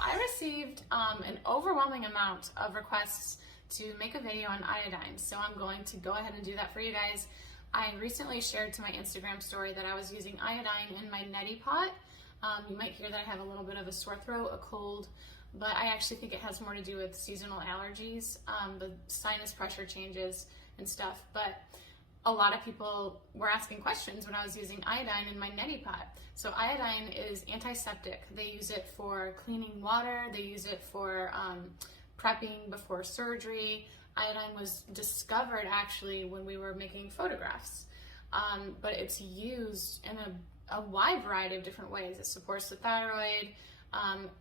I received an overwhelming amount of requests to make a video on iodine, so I'm going to go ahead and do that for you guys. I recently shared to my Instagram story that I was using iodine in my neti pot. You might hear that I have a little bit of a sore throat, a cold, but I actually think it has more to do with seasonal allergies, the sinus pressure changes and stuff. But a lot of people were asking questions when I was using iodine in my neti pot. So iodine is antiseptic. They use it for cleaning water. They use it for prepping before surgery. Iodine was discovered actually when we were making photographs, but it's used in a wide variety of different ways. It supports the thyroid.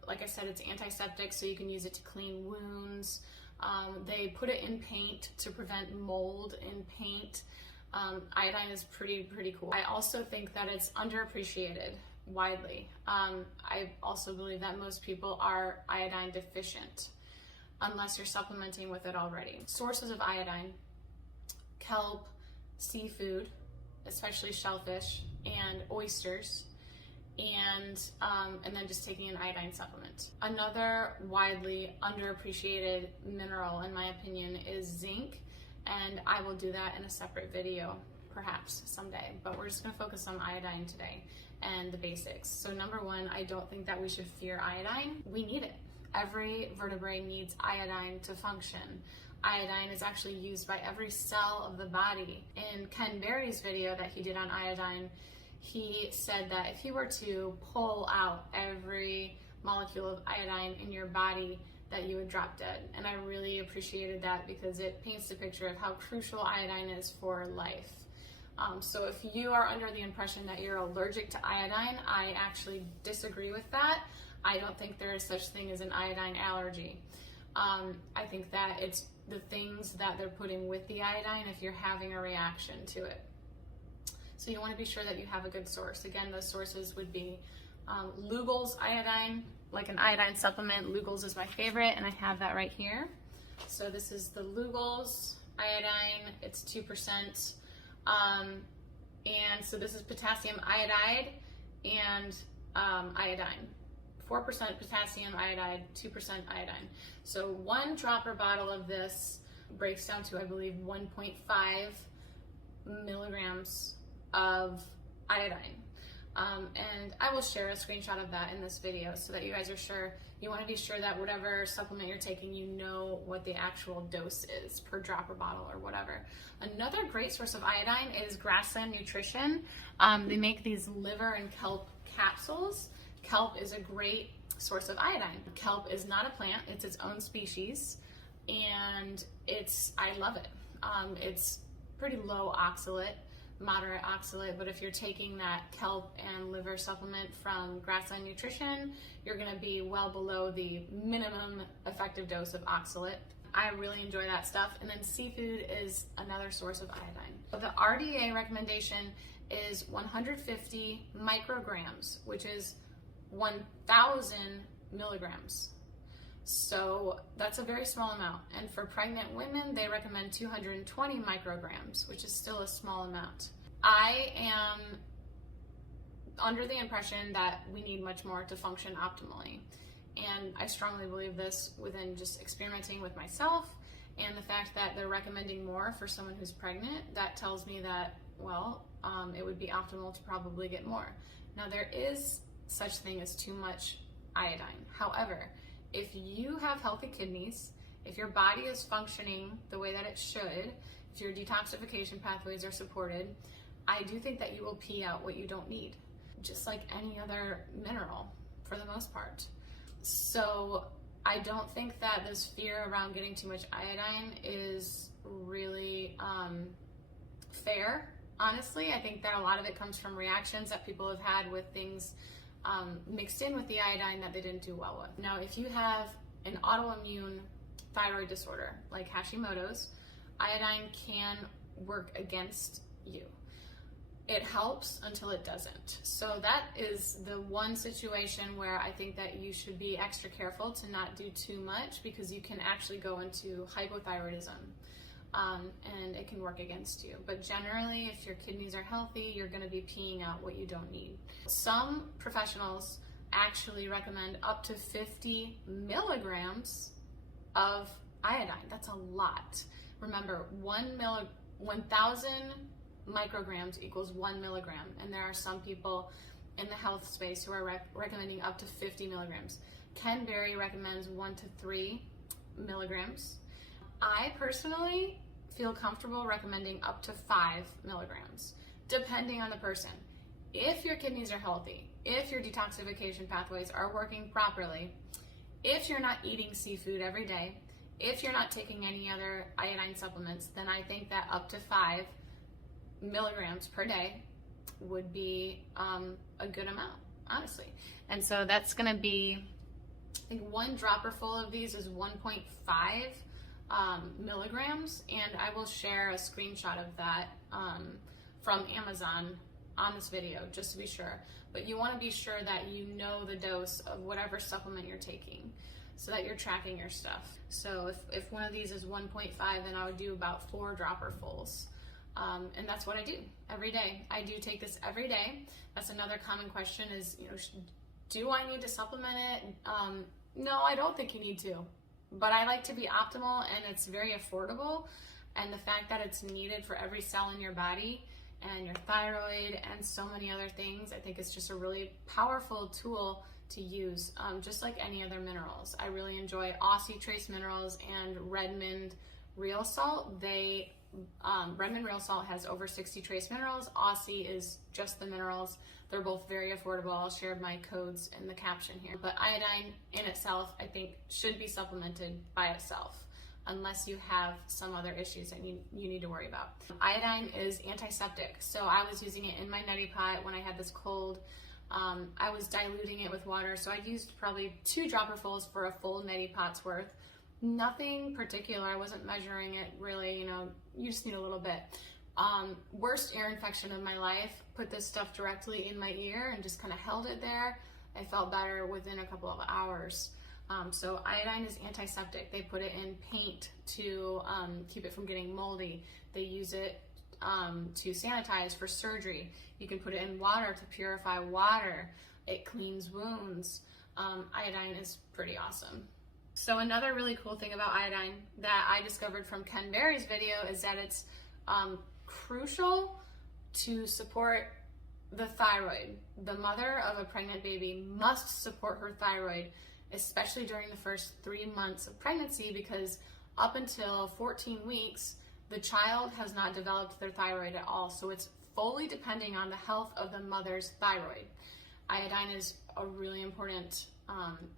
Like I said, it's antiseptic, so you can use it to clean wounds. They put it in paint to prevent mold in paint. Iodine is pretty cool. I also think that it's underappreciated widely. I also believe that most people are iodine deficient unless you're supplementing with it already. Sources of iodine: kelp, seafood, especially shellfish and oysters, and then just taking an iodine supplement. Another widely underappreciated mineral, in my opinion, is zinc, and I will do that in a separate video perhaps someday, but we're just going to focus on iodine today and the basics. So number one, I don't think that we should fear iodine. We need it. Every vertebrae needs iodine to function. Iodine is actually used by every cell of the body. In Ken Berry's video that he did on iodine, he said that if you were to pull out every molecule of iodine in your body, that you would drop dead. And I really appreciated that because it paints a picture of how crucial iodine is for life. So if you are under the impression that you're allergic to iodine, I actually disagree with that. I don't think there is such thing as an iodine allergy. I think that it's the things that they're putting with the iodine if you're having a reaction to it. So you want to be sure that you have a good source. Again, those sources would be Lugol's iodine, like an iodine supplement. Lugol's is my favorite, and I have that right here. So this is the Lugol's iodine. It's 2%. And so this is potassium iodide and iodine. 4% potassium iodide, 2% iodine. So one dropper bottle of this breaks down to, I believe, 1.5 milligrams of iodine. And I will share a screenshot of that in this video so that you guys are sure. You want to be sure that whatever supplement you're taking, you know what the actual dose is per dropper bottle or whatever. Another great source of iodine is Grassland Nutrition. They make these liver and kelp capsules. Kelp is a great source of iodine. Kelp is not a plant, it's its own species, and I love it. It's pretty low oxalate, moderate oxalate, but if you're taking that kelp and liver supplement from Grassland Nutrition, you're gonna be well below the minimum effective dose of oxalate. I really enjoy that stuff. And then seafood is another source of iodine. The RDA recommendation is 150 micrograms, which is 1,000 milligrams. So that's a very small amount. And for pregnant women, they recommend 220 micrograms, which is still a small amount. I am under the impression that we need much more to function optimally. And I strongly believe this within just experimenting with myself and the fact that they're recommending more for someone who's pregnant. That tells me that, well, it would be optimal to probably get more. Now, there is such thing as too much iodine. However, if you have healthy kidneys, if your body is functioning the way that it should, if your detoxification pathways are supported, I do think that you will pee out what you don't need, just like any other mineral for the most part. So I don't think that this fear around getting too much iodine is really fair, honestly. I think that a lot of it comes from reactions that people have had with things mixed in with the iodine that they didn't do well with. Now, if you have an autoimmune thyroid disorder like Hashimoto's, iodine can work against you. It helps until it doesn't. So that is the one situation where I think that you should be extra careful to not do too much, because you can actually go into hypothyroidism. And it can work against you. But generally, if your kidneys are healthy, you're going to be peeing out what you don't need. Some professionals actually recommend up to 50 milligrams of iodine. That's a lot. Remember, 1,000 micrograms equals 1 milligram, and there are some people in the health space who are recommending up to 50 milligrams. Ken Berry recommends 1 to 3 milligrams. I personally feel comfortable recommending up to 5 milligrams, depending on the person. If your kidneys are healthy, if your detoxification pathways are working properly, if you're not eating seafood every day, if you're not taking any other iodine supplements, then I think that up to 5 milligrams per day would be a good amount, honestly. And so that's gonna be, I think one dropper full of these is 1.5 milligrams, and I will share a screenshot of that from Amazon on this video, just to be sure. But you wanna be sure that you know the dose of whatever supplement you're taking, so that you're tracking your stuff. So if one of these is 1.5, then I would do about 4 dropper fulls. And that's what I do every day. I do take this every day. That's another common question is, do I need to supplement it? No, I don't think you need to, but I like to be optimal, and it's very affordable. And the fact that it's needed for every cell in your body and your thyroid and so many other things, I think it's just a really powerful tool to use, just like any other minerals. I really enjoy Aussie trace minerals and Redmond real salt. Redmond real salt has over 60 trace minerals. Aussie is just the minerals. They're both very affordable. I'll share my codes in the caption here. But iodine in itself, I think, should be supplemented by itself, unless you have some other issues that you need to worry about. Iodine is antiseptic, so I was using it in my neti pot when I had this cold. I was diluting it with water, so I used probably 2 dropperfuls for a full neti pot's worth. Nothing particular. I wasn't measuring it really, you just need a little bit. Worst ear infection of my life, put this stuff directly in my ear and just kind of held it there. I felt better within a couple of hours. So iodine is antiseptic. They put it in paint to keep it from getting moldy. They use it to sanitize for surgery. You can put it in water to purify water. It cleans wounds. Iodine is pretty awesome. So another really cool thing about iodine that I discovered from Ken Berry's video is that it's crucial to support the thyroid. The mother of a pregnant baby must support her thyroid, especially during the first 3 months of pregnancy, because up until 14 weeks, the child has not developed their thyroid at all. So it's fully depending on the health of the mother's thyroid. Iodine is a really important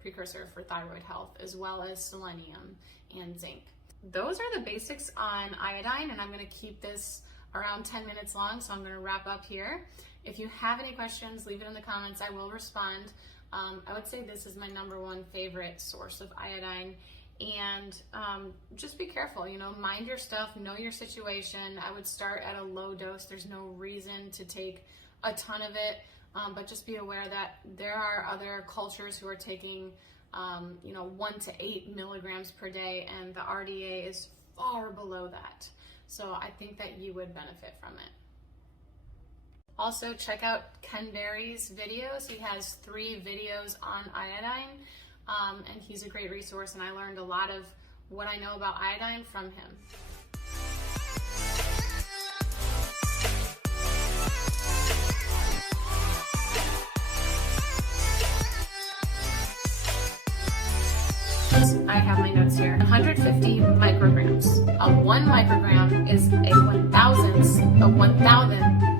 precursor for thyroid health, as well as selenium and zinc. Those are the basics on iodine, and I'm going to keep this around 10 minutes long, so I'm going to wrap up here. If you have any questions, leave it in the comments. I will respond. I would say this is my #1 favorite source of iodine, and just be careful, mind your stuff, know your situation. I would start at a low dose. There's no reason to take a ton of it. But just be aware that there are other cultures who are taking, 1 to 8 milligrams per day, and the RDA is far below that. So I think that you would benefit from it. Also, check out Ken Berry's videos. He has 3 videos on iodine, and he's a great resource, and I learned a lot of what I know about iodine from him. I have my notes here. 150 micrograms. 1 microgram is a 1,000th